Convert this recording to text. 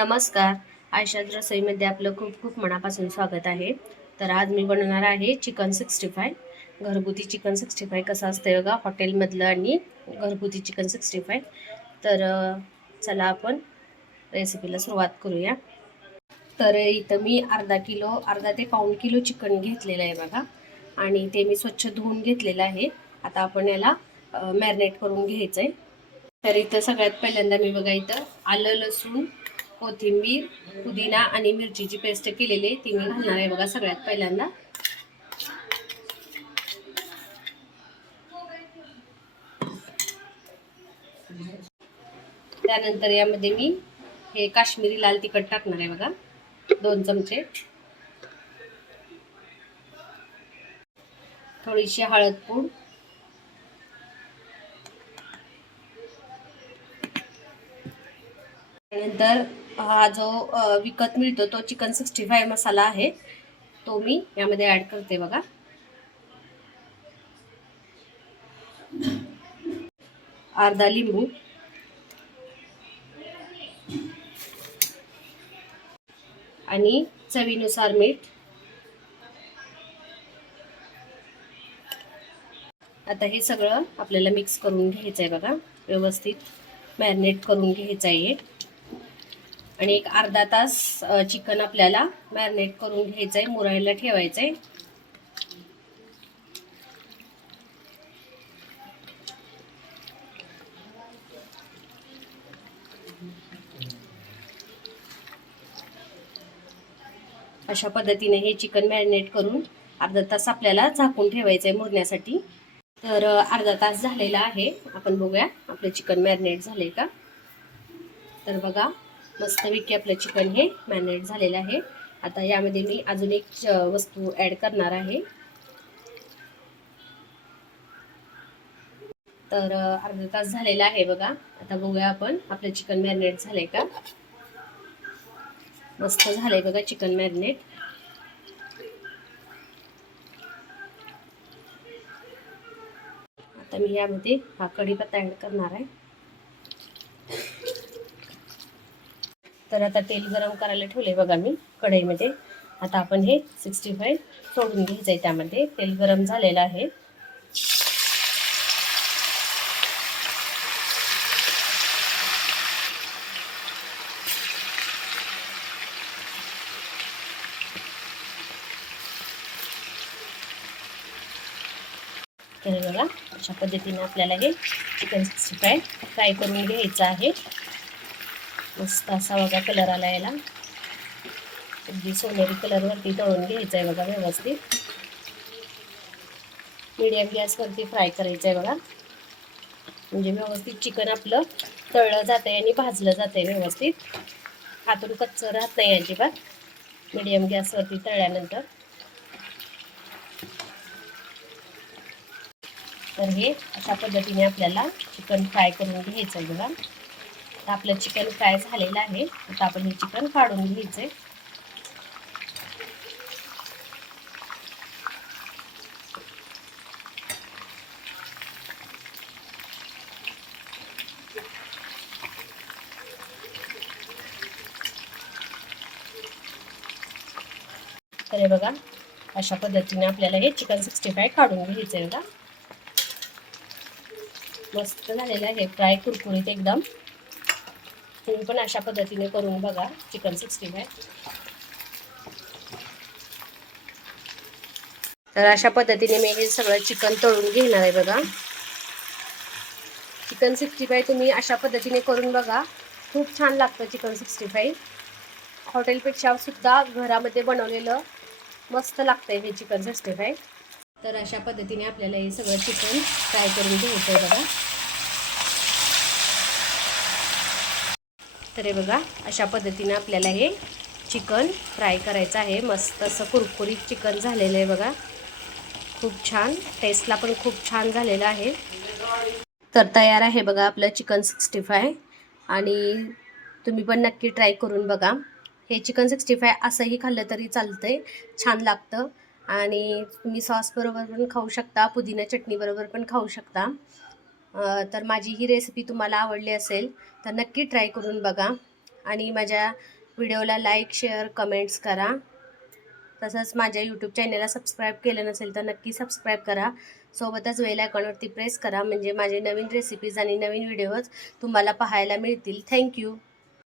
नमस्कार. आयशाच रसोईमध्ये आपलं खूप खूप मनापासून स्वागत आहे. तर आज मी बनवणार आहे चिकन 65. घरगुती चिकन 65 कसं असतं बघा, हॉटेलमधलं आणि घरगुती चिकन 65. तर चला आपण रेसिपीला सुरुवात करूया. तर इथं मी अर्धा ते पाऊण किलो चिकन घेतलेलं आहे बघा, आणि ते मी स्वच्छ धुवून घेतलेलं आहे. आता आपण याला मॅरिनेट करून घ्यायचं आहे. तर इथं सगळ्यात पहिल्यांदा मी बघा इथं आलं, लसूण, कोथिंबीर, पुदिना आणि मिरचीची पेस्ट केलेली आहे, ती मी घालणार आहे बघा सगळ्यात पहिल्यांदा. त्यानंतर यामध्ये मी हे काश्मीरी लाल तिखट टाकणार आहे बघा, 2 चमचे. थोडीशी हळद पूड, त्यानंतर हा जो विकत मिळतो तो चिकन 65 मसाला आहे, तो मी यामध्ये ऍड करते बघा. अर्धा लिंबू आणि चवीनुसार मीठ. आता हे सगळं आपल्याला मिक्स करून घ्यायचं आहे बघा, व्यवस्थित मॅरिनेट करून घ्यायचं आहे. आणि एक अर्धा तास चिकन आपल्याला मॅरिनेट करून घ्यायचं आहे, मुरायला ठेवायचं आहे. अशा पद्धतीने हे चिकन मॅरिनेट करून अर्धा तास आपल्याला झाकून ठेवायचं आहे मुरण्यासाठी. तर अर्धा तास झालेला आहे, आपण बघूया आपलं चिकन मॅरिनेट झाले का. तर बघा, मस्तपैकी आपलं चिकन हे मॅरिनेट झालेलं आहे. आता यामध्ये मी अजून एक वस्तू ॲड करणार आहे. तर अर्धा तास झालेला आहे बघा. आता बघूया आपण आपलं चिकन मॅरिनेट झालंय का. मस्त झालंय बघा चिकन मॅरिनेट. आता मी यामध्ये हा कढीपत्ता ॲड करणार आहे. तर आता तेल गरम करायला ठेवले बघा मी कढईमध्ये. आता आपण हे 65 सोडून घ्यायचं आहे त्यामध्ये. तेल गरम झालेलं आहे. तर बघा, अशा पद्धतीने आपल्याला हे चिकन 65 फ्राय करून घ्यायचं आहे. मस्त असा बघा कलर आला याला, अगदी सोनेरी कलरवरती तळून घ्यायचं आहे बघा व्यवस्थित. मीडियम गॅसवरती फ्राय करायचं आहे बघा, म्हणजे व्यवस्थित चिकन आपलं तळलं जातंय आणि भाजलं जातंय व्यवस्थित. हातून कच्चं राहत नाही अजिबात मीडियम गॅसवरती तळल्यानंतर. तर हे अशा पद्धतीने आपल्याला चिकन फ्राय करून घ्यायचं आहे बघा. आता आपलं चिकन फ्राय झालेलं आहे. आता आपण हे चिकन काढून घ्यायचंय. तर हे बघा, अशा पद्धतीने आपल्याला हे चिकन 65 काढून घ्यायचं आहे बघा. मस्त झालेलं आहे फ्राय, कुरकुरीत एकदम. तुम्ही पण अशा पद्धतीने करून बघा चिकन 65. तर अशा पद्धतीने मी हे सगळं चिकन तळून घेणार आहे बघा. चिकन 65 तुम्ही अशा पद्धतीने करून बघा, खूप छान लागतं चिकन 65. हॉटेलपेक्षा सुद्धा घरामध्ये बनवलेलं मस्त लागतंय हे चिकन 65. तर अशा पद्धतीने आपल्याला हे सगळं चिकन फ्राय करून घ्यायचं आहे बघा. तर हे बघा, अशा पद्धतीने आपल्याला हे चिकन फ्राय करायचं आहे. मस्त असं कुरकुरीत चिकन झालेलं आहे बघा. खूप छान, टेस्टला पण खूप छान झालेलं आहे. तर तयार आहे बघा आपलं चिकन 65, आणि तुम्ही पण नक्की ट्राय करून बघा. हे चिकन 65 असंही खाल्लं तरी चालतंय, छान लागतं. आणि तुम्ही सॉस बरोबर पण खाऊ शकता, पुदिना चटणी बरोबर पण खाऊ शकता. तर माझी ही रेसिपी तुम्हाला आवडली असेल तर नक्की ट्राय करून बघा. आणि माझ्या व्हिडिओला लाईक शेअर कमेंट्स करा. तसंच माझ्या यूट्यूब चॅनलला सबस्क्राईब केलं नसेल तर नक्की सबस्क्राईब करा. सोबतच बेल आयकॉनवरती प्रेस करा म्हणजे माझे नवीन रेसिपीज आणि नवीन व्हिडिओज तुम्हाला पाहायला मिळतील. थँक्यू.